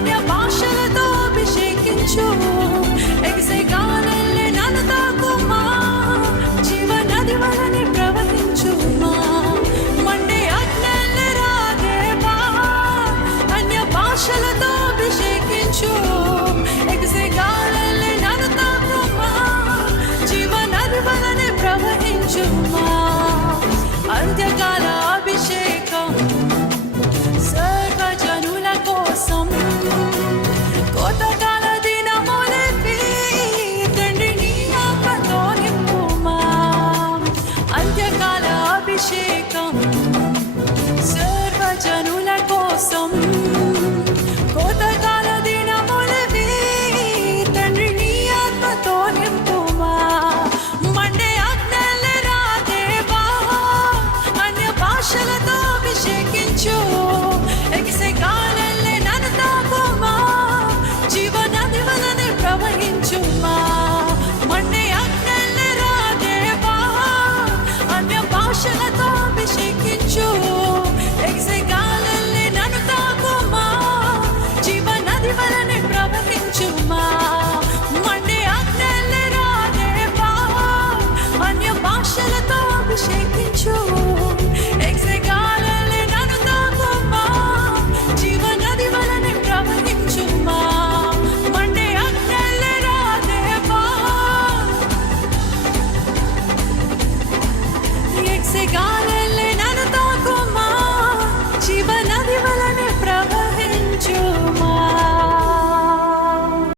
అన్య భాషలతో అభిషేకించు ఎగిసే గాలులే నన్ను తాకుమా జీవనది వలె ప్రవహించుమా మండే అగ్నిలే రాదేవా అన్య భాషలతో అభిషేకించు ఎగిసే గాలులే నన్ను తాకుమా జీవనది వలె ప్రవహించుమా అంత్యకాల అభిషేకం సర్వజనుల కోసం కోతకాల దినములవి తండ్రి నీ ఆత్మతో నింపుమా అంత్యకాల అభిషేకం సర్వజనుల కోసం కోతకాల దినములవి తండ్రి నీ ఆత్మతో నింపుమా మండే అగ్నిలే రాదేవా అన్య భాషలతో అభిషేకించు ఎగిసే గాలులే నన్ను తాకుమా జీవనది వలె ప్రవహించుమా మండే అగ్నిలే రాదేవా అన్య భాషలతో అభిషేకించు ఎగిసే గాలులే నన్ను తాకుమా జీవనది వలె ప్రవహించుమా మండే అగ్నిలే రాదేవా అన్య భాషలతో అభిషేకించు ఎగిసే గాలులే నన్ను తాకుమా జీవనది వలె ప్రవహించుమా మండే అగ్నిలే రాదేవా ఎగిసే గాలులే